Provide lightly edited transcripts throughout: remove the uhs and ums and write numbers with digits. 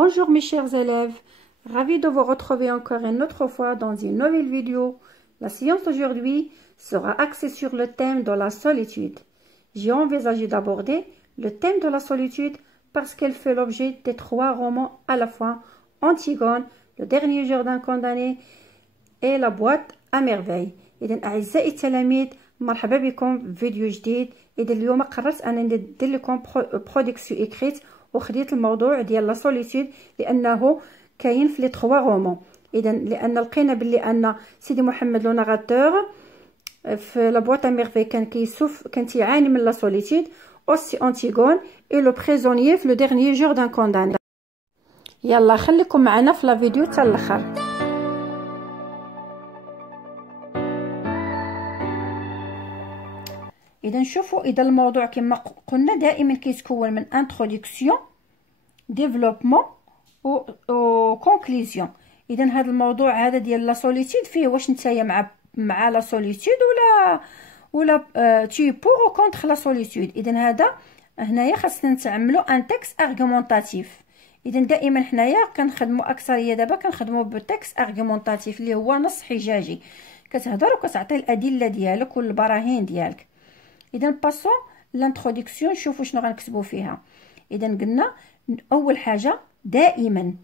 Bonjour mes chers élèves, ravi de vous retrouver encore une autre fois dans une nouvelle vidéo. La séance d'aujourd'hui sera axée sur le thème de la solitude. J'ai envisagé d'aborder le thème de la solitude parce qu'elle fait l'objet des 3 romans à la fois, Antigone, Le dernier jour d'un condamné et La boîte à merveilles. إذن أعزائي التلاميذ مرحبا بكم في فيديو جديد. إذن اليوم قررت أن ندير لكم برودكسيون إكريت وخديت الموضوع ديال لا سوليتود لأنه كاين في لي 3 رومون. إذن لأن لقينا بلي أن سيدي محمد لو ناراتور في لا بواط ا ميرفي كان تيعاني من لا سوليتود، اوسي انتيغون اي لو بريزونيي في لو ديرنيي جور دان كونداني. يلا خليكم معنا في لا فيديو حتى الاخر. اذا نشوفوا اذا الموضوع كما قلنا دائما كيتكون من انتروداكسيون، ديفلوبمون و كونكلوزيون. اذا هذا الموضوع هذا ديال لا سوليتود فيه واش نتايا مع لا سوليتود ولا تي بور او كونتر لا سوليتود. اذا هذا هنايا خاصنا نتعملوا ان تكست ارغومونطاتيف. اذا دائما حنايا كنخدموا اكثريه دابا كنخدموا بالتكست ارغومونطاتيف اللي هو نص حجاجي، كتهضر وكتعطي الادله ديالك والبراهين ديالك. اذا باسون لانتروداكسيون، نشوفوا شنو غنكتبوا فيها. اذا قلنا اول حاجه دائما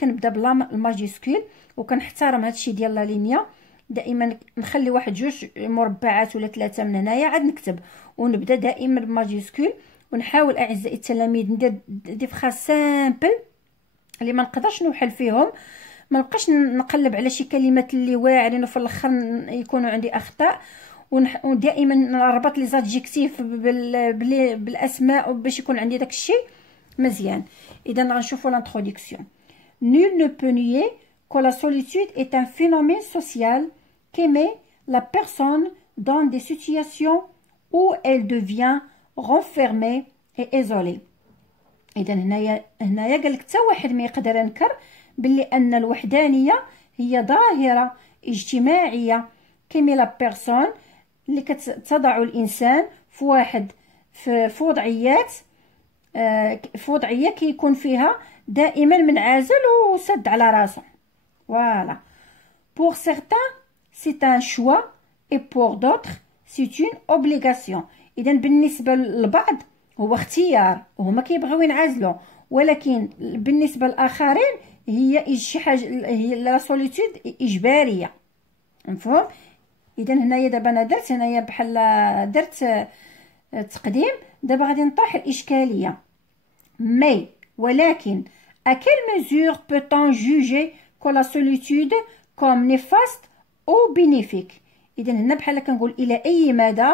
كنبدا بلا الماجيسكول وكنحترم هادشي ديال لا لينيا. دائما نخلي واحد 2 مربعات ولا 3 من هنايا عاد نكتب، ونبدا دائما بماجيسكول. ونحاول اعزائي التلاميذ ندير دي فراس سامبل اللي ما نقدرش نوحل فيهم، ما نبقاش نقلب على شي كلمات اللي واعرين وفي الاخر يكونوا عندي اخطاء. ودائما نربط لي زادجيكتيف بالاسماء باش يكون عندي داك الشيء مزيان. اذا غنشوفوا لانتروداكسيون. Nul ne peut nier que la solitude est un phénomène social qui met la personne dans des situations où elle devient renfermée et isolée. اذا هنايا قالك حتى واحد ما يقدر ينكر باللي ان الوحدانيه هي ظاهره اجتماعيه كيمي لا بيرسون اللي كتضع الانسان في وضعيه كيكون فيها دائما منعزل وسد على راسه. Voilà. Pour certains, c'est un choix et pour d'autres, c'est une obligation. إذا بالنسبة للبعض هو اختيار وهما كيبغيو ينعزلوا، ولكن بالنسبة للآخرين هي شي حاجة، هي لا سوليتود إجبارية. مفهوم؟ إذا هنايا دابا أنا درت هنايا بحال درت تقديم، دابا غادي نطرح الإشكالية. ولكن à quelle mesure peut-on juger que la solitude comme néfaste ou bénéfique؟ إذا هنا بحال كنقول إلى أي مدى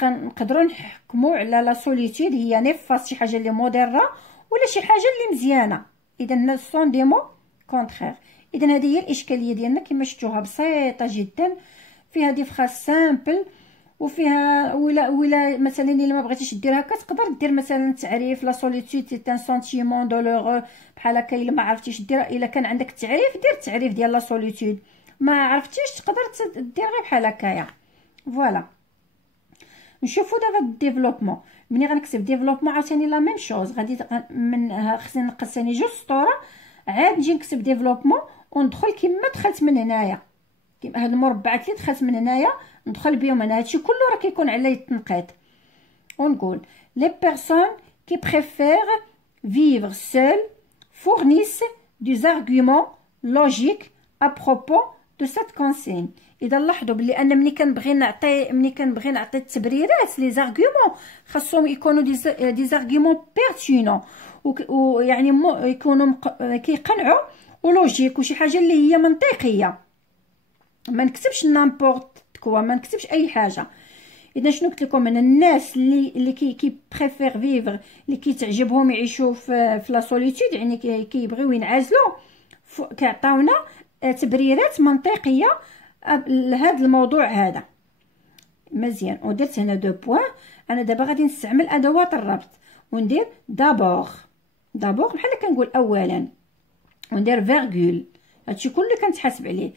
كنقدروا نحكموا على لا سوليتود هي نيفاست، شي حاجة اللي مضرة ولا شي حاجة اللي مزيانة. إذا هنا سون دي مو كونترير. إذا هذه هي الإشكالية ديالنا كما شفتوها بسيطة جدا، فيها دي فراس سامبل وفيها ولا مثلا الا ما بغيتيش ديرها كتقدر دير مثلا تعريف لا سوليتود سي ان سونتيمون دولورو بحال هكا. الا ما عرفتيش ديرها، الا كان عندك التعريف دير التعريف ديال لا سوليتود، ما عرفتيش تقدر دير غير بحال هكايا. فوالا نشوفوا دابا الديفلوبمون. ملي غنكتب ديفلوبمون عاوتاني لا ميم شوز، غادي خصني نقص ثاني 2 سطور، عاد نجي نكتب ديفلوبمون وندخل كما دخلت من هنايا، كيما هاد المربعات اللي دخلت من هنايا ندخل بهم هنا. هادشي كله راه كيكون على التنقيط. ونقول les personnes qui préfèrent vivre seules fournissent des arguments logiques à propos de cette consigne. اذا لاحظوا بلي انا ملي كنبغي نعطي التبريرات لي زارغومون خاصهم يكونوا دي زارغومون بيرتينون ويعني يكونوا كيقنعوا ولوجيك وشي حاجه اللي هي منطقيه. ما نكتبش نامبورط كوا، ما نكتبش اي حاجه. اذا شنو قلت لكم، من الناس اللي كي بريفير فيفر، اللي كيتعجبهم يعيشوا في لا سوليتود، يعني كيبغيو ينعزلوا، كيعطيونا تبريرات منطقيه لهذا الموضوع هذا. مزيان. ودرت هنا 2 بوين. انا دابا غادي نستعمل ادوات الربط وندير دابور بحال كنقول اولا، وندير فيرغول. هادشي كله كنتحاسب عليه.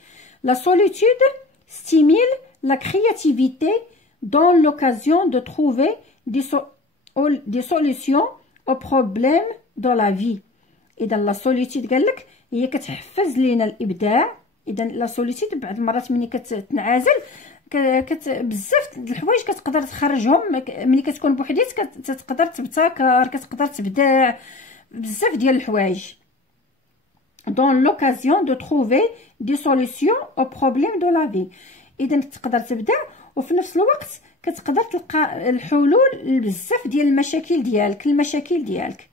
La solitude stimule la créativité, donne l'occasion de trouver des solutions aux problèmes dans la vie. اذا لا سوليتود قال لك هي كتحفز لينا الابداع. اذا لا سوليتود بعض المرات ملي كتنعزل بزاف د الحوايج كتقدر تخرجهم. ملي كتكون بوحديت كتقدر تبتكر، كتقدر تبدع بزاف ديال الحوايج. dans l'occasion de trouver des solutions aux problèmes de la vie. اذا تقدر تبدع وفي نفس الوقت كتقدر تلقى الحلول لبزاف ديال المشاكل ديالك.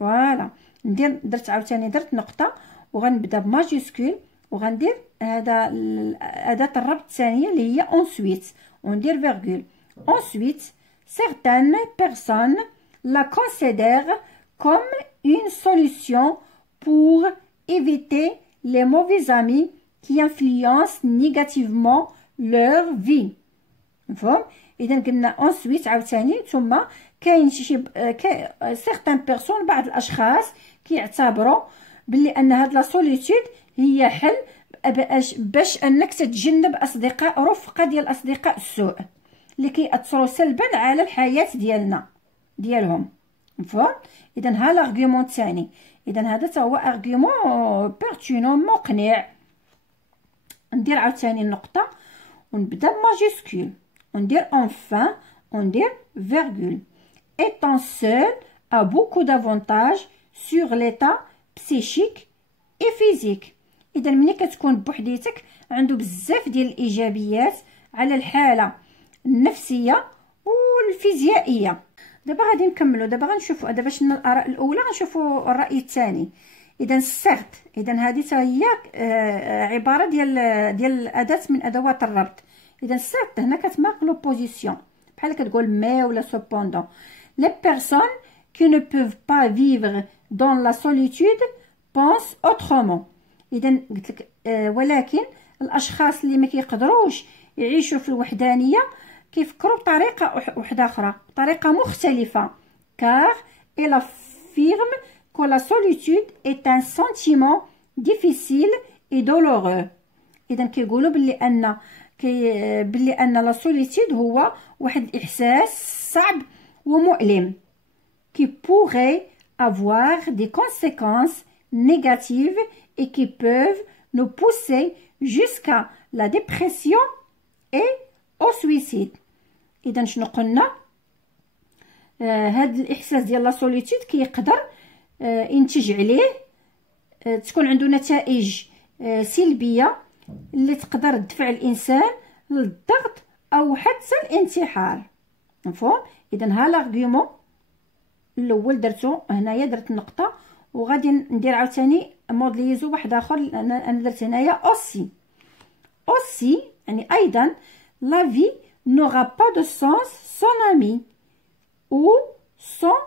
فوالا درت عاوتاني درت نقطه وغنبدا بماجيسكول وغندير هذا اداه الربط الثانيه اللي هي ensuite وندير فيرغول. ensuite certaines personnes la considèrent comme une solution pour éviter les mauvais amis qui influencent négativement leur vie. مفهوم؟ اذا قلنا ensuite عاوتاني ثم كاين شي certaines personnes بعض الاشخاص كيعتبروا بلي ان هاد لا سوليتود هي حل باش انك تتجنب رفقه ديال اصدقاء السوء اللي كيأثروا سلبا على الحياه ديالهم. مفهوم؟ اذا ها لارغيومون الثاني. اذا هذا تا هو ارغيومون بيرتينون مقنع. ندير عاوتاني النقطه ونبدا بماجيسكول وندير enfin وندير virgule. étant seul a beaucoup d'avantages sur l'état psychique et physique. اذا ملي كتكون بوحديتك عنده بزاف ديال الايجابيات على الحاله النفسيه والفيزيائيه. دابا غادي نكملوا. دابا غنشوفوا دابا شنو الاراء الاولى، غنشوفوا الراي الثاني. اذا سيرت، اذا هذه حتى هي عباره ديال اداه من ادوات الربط. اذا سيرت هنا كتمارك لوبوزيسيون بحال كتقول مي ولا سوبوندون. les personnes qui ne peuvent pas vivre dans la solitude pensent autrement. اذا قلت لك ولكن الاشخاص اللي ما كيقدروش يعيشوا في الوحدانيه كيفكروا بطريقه واحده اخرى، بطريقه مختلفه. car elle affirme que la solitude est un sentiment difficile et douloureux. اذا كيقولوا بلي ان لا سوليتود هو واحد الاحساس صعب ومؤلم qui pourrait avoir des conséquences négatives et qui peuvent nous pousser jusqu'à la dépression et au suicide. اذا شنو قلنا؟ هذا الاحساس ديال لا سوليتود كيقدر ينتج عليه تكون عنده نتائج سلبيه اللي تقدر تدفع الانسان للضغط او حتى الانتحار. مفهوم؟ اذا ها لارغيومون الاول درتو هنايا، درت نقطه وغادي ندير عاوتاني مودليزو واحد اخر. انا درت هنايا اوسي يعني ايضا la vie n'aura pas de sens sans ami ou sans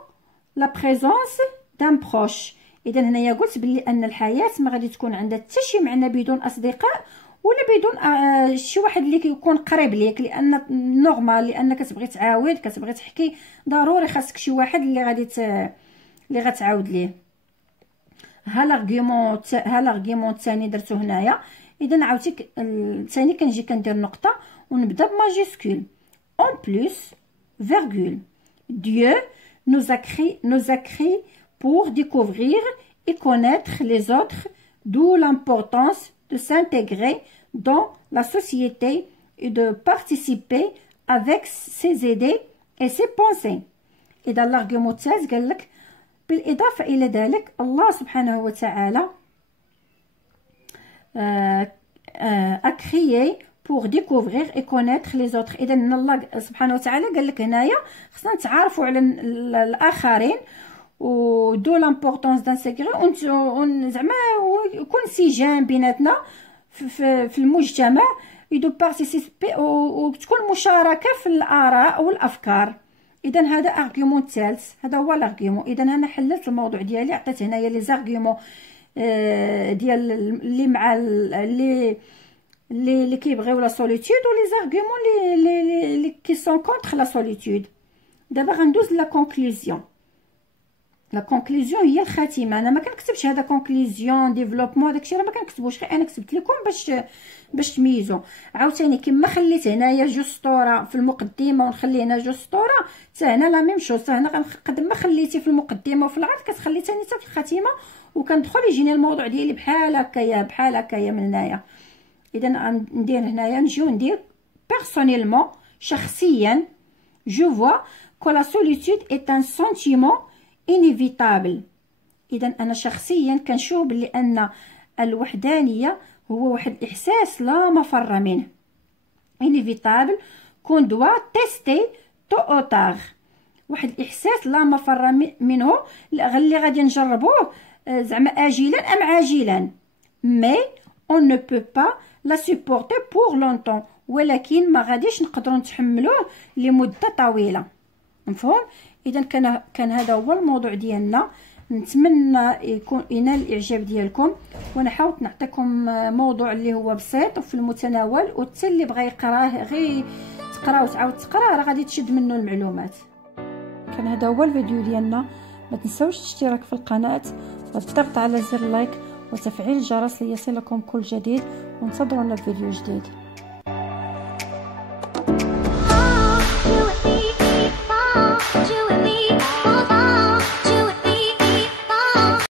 la présence d'un proche. اذا هنايا قلت بلي ان الحياه ما غادي تكون عندها حتى شي معنى بدون اصدقاء ولا بدون شي واحد اللي كيكون قريب ليك، لان نورمال لانك كتبغي تعاود كتبغي تحكي ضروري خاصك شي واحد اللي غتعاود ليه. ها لارغيومون الثاني درتو هنايا. اذا عاوتاني الثاني كنجي كندير نقطه ونبدا بماجيسكول. en plus virgule Dieu nous a créé pour découvrir et connaître les autres, d'où l'importance de s'intégrer dans la société et de participer avec ses idées et ses pensées. إذا l'argument الثالث قال لك بالإضافة إلى ذلك الله سبحانه وتعالى a créé pour découvrir et connaître les autres. إذا الله سبحانه وتعالى قال لك هنايا خصنا نتعرفوا على الآخرين و دو لامبورطونس دان سيكري زعما يكون انسجام بيناتنا في المجتمع يدو بارتيسيبي وتكون مشاركه في الاراء والافكار. اذا هذا ارغيومون الثالث، هذا هو الارغيومون. اذا انا حللت الموضوع ديالي، عطيت هنايا لي زارغيومون ديال اللي مع اللي كيبغيو لا سوليتود ولي زارغيومون اللي كي سون كونتر لا سوليتود. دابا غندوز لا كونكلوزيون. لا كونكلوزيون هي الخاتمه. انا ما كنكتبش هذا كونكلوزيون ديفلوبمون داكشي راه ما كنكتبوش، غير انا كتبت لكم باش تميزوا. عاوتاني كما خليت هنايا جوج سطوره في المقدمه ونخلي هنا جوج سطوره، حتى هنا لا ميم شوز، هنا قد ما خليتي في المقدمه وفي العرض كتخلي ثاني حتى في الخاتمه، وكندخل يجيني الموضوع ديالي بحال هكايا من هنايا. اذا ندير هنايا نجيو ندير بيرسونيلمون شخصيا je vois que la solitude est un sentiment inévitable. اذا انا شخصيا كنشوف بلي ان الوحدانيه هو واحد الاحساس لا مفر منه. inévitable qu'on doit tester tôt ou tard، واحد الاحساس لا مفر منه اللي غادي نجربوه زعما اجلا ام عاجلا. mais on ne peut pas la supporter pour longtemps، ولكن ما غاديش نقدروا نتحملوه لمده طويله. مفهوم؟ اذا كان هذا هو الموضوع ديالنا. نتمنى يكون ينال الاعجاب ديالكم، وانا حاولت نعطيكم موضوع اللي هو بسيط وفي المتناول، وحتى اللي بغى يقراه غير تقرا وتعاود تقرا راه غادي تشد منه المعلومات. كان هذا هو الفيديو ديالنا. ما تنساوش الاشتراك في القناه والضغط على زر لايك وتفعيل الجرس ليصلكم كل جديد، وانتظرونا في فيديو جديد.